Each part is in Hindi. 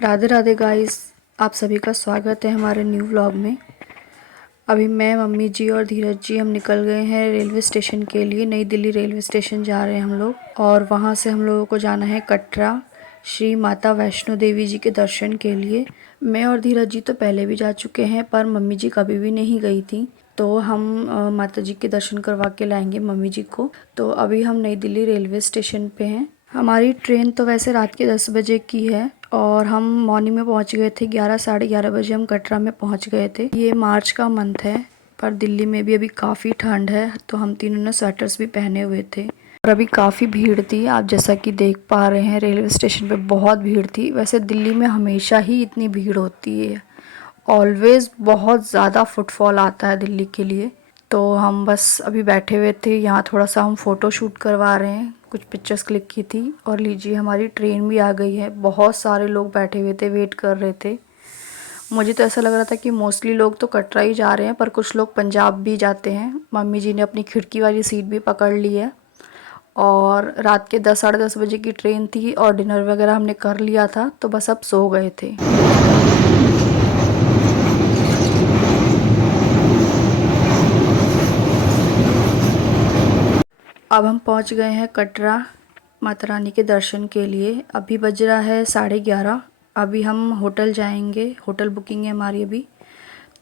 राधे राधे गाइस, आप सभी का स्वागत है हमारे न्यू व्लॉग में। अभी मैं, मम्मी जी और धीरज जी हम निकल गए हैं रेलवे स्टेशन के लिए। नई दिल्ली रेलवे स्टेशन जा रहे हैं हम लोग और वहाँ से हम लोगों को जाना है कटरा श्री माता वैष्णो देवी जी के दर्शन के लिए। मैं और धीरज जी तो पहले भी जा चुके हैं पर मम्मी जी कभी भी नहीं गई थी, तो हम माता जी के दर्शन करवा के लाएंगे मम्मी जी को। तो अभी हम नई दिल्ली रेलवे स्टेशन पे हैं। हमारी ट्रेन तो वैसे रात के 10 बजे की है और हम मॉर्निंग में पहुंच गए थे। 11 साढ़े 11 बजे हम कटरा में पहुंच गए थे। ये मार्च का मंथ है पर दिल्ली में भी अभी काफ़ी ठंड है, तो हम तीनों ने स्वेटर्स भी पहने हुए थे और अभी काफ़ी भीड़ थी। आप जैसा कि देख पा रहे हैं रेलवे स्टेशन पे बहुत भीड़ थी। वैसे दिल्ली में हमेशा ही इतनी भीड़ होती है, ऑलवेज बहुत ज़्यादा फुटफॉल आता है दिल्ली के लिए। तो हम बस अभी बैठे हुए थे यहाँ, थोड़ा सा हम फ़ोटो शूट करवा रहे हैं, कुछ पिक्चर्स क्लिक की थी। और लीजिए हमारी ट्रेन भी आ गई है। बहुत सारे लोग बैठे हुए थे, वेट कर रहे थे। मुझे तो ऐसा लग रहा था कि मोस्टली लोग तो कटरा ही जा रहे हैं, पर कुछ लोग पंजाब भी जाते हैं। मम्मी जी ने अपनी खिड़की वाली सीट भी पकड़ ली है। और रात के 10 साढ़े 10 बजे की ट्रेन थी और डिनर वगैरह हमने कर लिया था, तो बस अब सो गए थे। अब हम पहुंच गए हैं कटरा माता रानी के दर्शन के लिए। अभी बज रहा है 11:30। अभी हम होटल जाएंगे, होटल बुकिंग है हमारी अभी।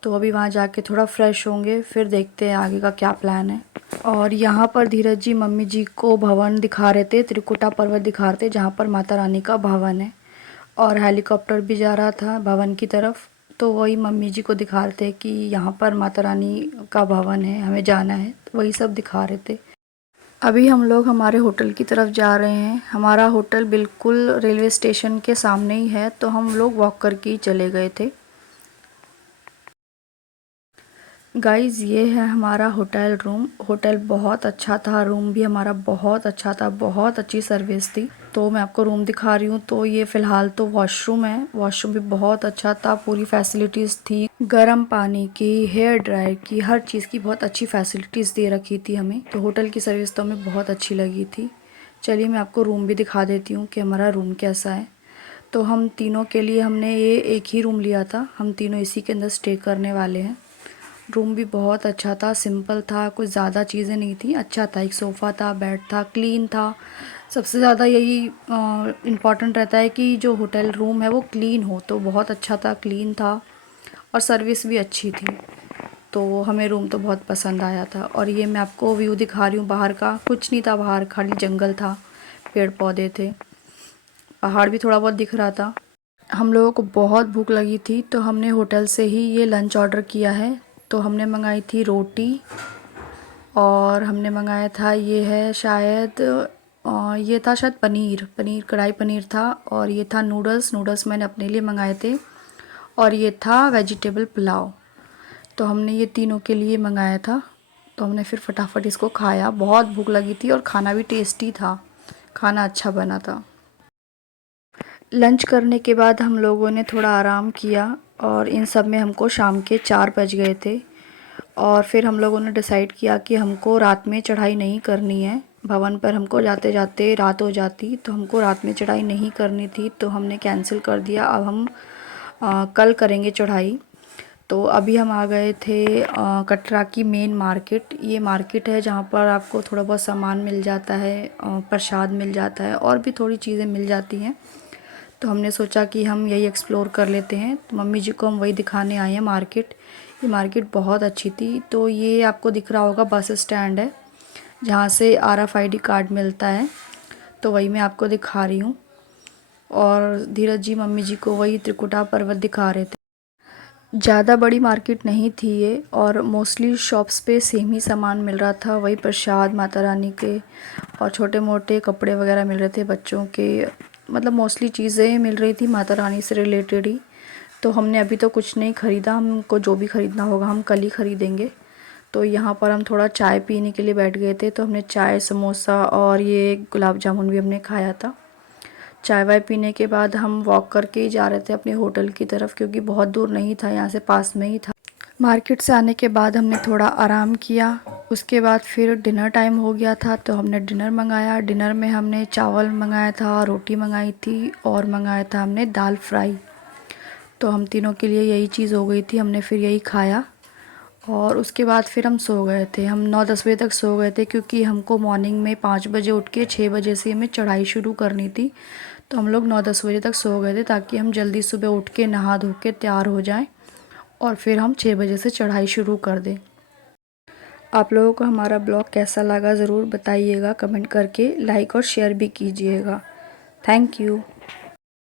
तो अभी वहाँ जाके थोड़ा फ्रेश होंगे, फिर देखते हैं आगे का क्या प्लान है। और यहाँ पर धीरज जी मम्मी जी को भवन दिखा रहे थे, त्रिकुटा पर्वत दिखा रहे थे जहाँ पर माता रानी का भवन है। और हेलीकॉप्टर भी जा रहा था भवन की तरफ, तो वही मम्मी जी को दिखा रहे थे कि यहाँ पर माता रानी का भवन है, हमें जाना है, तो वही सब दिखा रहे थे। अभी हम लोग हमारे होटल की तरफ जा रहे हैं। हमारा होटल बिल्कुल रेलवे स्टेशन के सामने ही है, तो हम लोग वॉक करके ही चले गए थे। गाइज़ ये है हमारा होटल रूम। होटल बहुत अच्छा था, रूम भी हमारा बहुत अच्छा था, बहुत अच्छी सर्विस थी। तो मैं आपको रूम दिखा रही हूँ। तो ये फ़िलहाल तो वॉशरूम है, वॉशरूम भी बहुत अच्छा था, पूरी फैसिलिटीज़ थी, गर्म पानी की, हेयर ड्रायर की, हर चीज़ की बहुत अच्छी फैसिलिटीज़ दे रखी थी हमें। तो होटल की सर्विस तो हमें बहुत अच्छी लगी थी। चलिए मैं आपको रूम भी दिखा देती हूँ कि हमारा रूम कैसा है। तो हम तीनों के लिए हमने ये एक ही रूम लिया था, हम तीनों इसी के अंदर स्टे करने वाले हैं। रूम भी बहुत अच्छा था, सिंपल था, कुछ ज़्यादा चीज़ें नहीं थी, अच्छा था। एक सोफ़ा था, बेड था, क्लीन था। सबसे ज़्यादा यही इम्पॉर्टेंट रहता है कि जो होटल रूम है वो क्लीन हो, तो बहुत अच्छा था, क्लीन था और सर्विस भी अच्छी थी। तो हमें रूम तो बहुत पसंद आया था। और ये मैं आपको व्यू दिखा रही हूँ बाहर का। कुछ नहीं था बाहर, खाली जंगल था, पेड़ पौधे थे, पहाड़ भी थोड़ा बहुत दिख रहा था। हम लोगों को बहुत भूख लगी थी, तो हमने होटल से ही ये लंच ऑर्डर किया है। तो हमने मंगाई थी रोटी और हमने मंगाया था, ये है शायद ये था शायद पनीर, कढ़ाई पनीर था। और ये था नूडल्स, मैंने अपने लिए मंगाए थे। और ये था वेजिटेबल पुलाव। तो हमने ये तीनों के लिए मंगाया था। तो हमने फिर फटाफट इसको खाया, बहुत भूख लगी थी और खाना भी टेस्टी था, खाना अच्छा बना था। लंच करने के बाद हम लोगों ने थोड़ा आराम किया और इन सब में हमको शाम के 4 बज गए थे। और फिर हम लोगों ने डिसाइड किया कि हमको रात में चढ़ाई नहीं करनी है भवन पर। हमको जाते जाते रात हो जाती, तो हमको रात में चढ़ाई नहीं करनी थी, तो हमने कैंसिल कर दिया। अब हम कल करेंगे चढ़ाई। तो अभी हम आ गए थे कटरा की मेन मार्केट। ये मार्केट है जहाँ पर आपको थोड़ा बहुत सामान मिल जाता है, प्रसाद मिल जाता है और भी थोड़ी चीज़ें मिल जाती हैं। तो हमने सोचा कि हम यही एक्सप्लोर कर लेते हैं, तो मम्मी जी को हम वही दिखाने आए हैं मार्केट। ये मार्केट बहुत अच्छी थी। तो ये आपको दिख रहा होगा बस स्टैंड है जहाँ से RFID कार्ड मिलता है, तो वही मैं आपको दिखा रही हूँ। और धीरज जी मम्मी जी को वही त्रिकुटा पर्वत दिखा रहे थे। ज़्यादा बड़ी मार्केट नहीं थी ये, और मोस्टली शॉप्स पे सेम ही सामान मिल रहा था, वही प्रसाद माता रानी के और छोटे मोटे कपड़े वगैरह मिल रहे थे बच्चों के। मतलब मोस्टली चीज़ें मिल रही थी माता रानी से रिलेटेड ही। तो हमने अभी तो कुछ नहीं ख़रीदा, हमको जो भी ख़रीदना होगा हम कल ही ख़रीदेंगे। तो यहाँ पर हम थोड़ा चाय पीने के लिए बैठ गए थे, तो हमने चाय, समोसा और ये गुलाब जामुन भी हमने खाया था। चाय वाय पीने के बाद हम वॉक करके ही जा रहे थे अपने होटल की तरफ, क्योंकि बहुत दूर नहीं था, यहाँ से पास में ही था। मार्केट से आने के बाद हमने थोड़ा आराम किया। उसके बाद फिर डिनर टाइम हो गया था, तो हमने डिनर मंगाया। डिनर में हमने चावल मंगाया था, रोटी मंगाई थी और मंगाया था हमने दाल फ्राई। तो हम तीनों के लिए यही चीज़ हो गई थी, हमने फिर यही खाया और उसके बाद फिर हम सो गए थे। हम 9-10 बजे तक सो गए थे क्योंकि हमको मॉर्निंग में 5 बजे उठ के 6 बजे से हमें चढ़ाई शुरू करनी थी। तो हम लोग 9-10 बजे तक सो गए थे ताकि हम जल्दी सुबह उठ के नहा धो के तैयार हो जाएं और फिर हम 6 बजे से चढ़ाई शुरू कर दें। आप लोगों को हमारा ब्लॉग कैसा लगा ज़रूर बताइएगा कमेंट करके, लाइक और शेयर भी कीजिएगा। Thank you.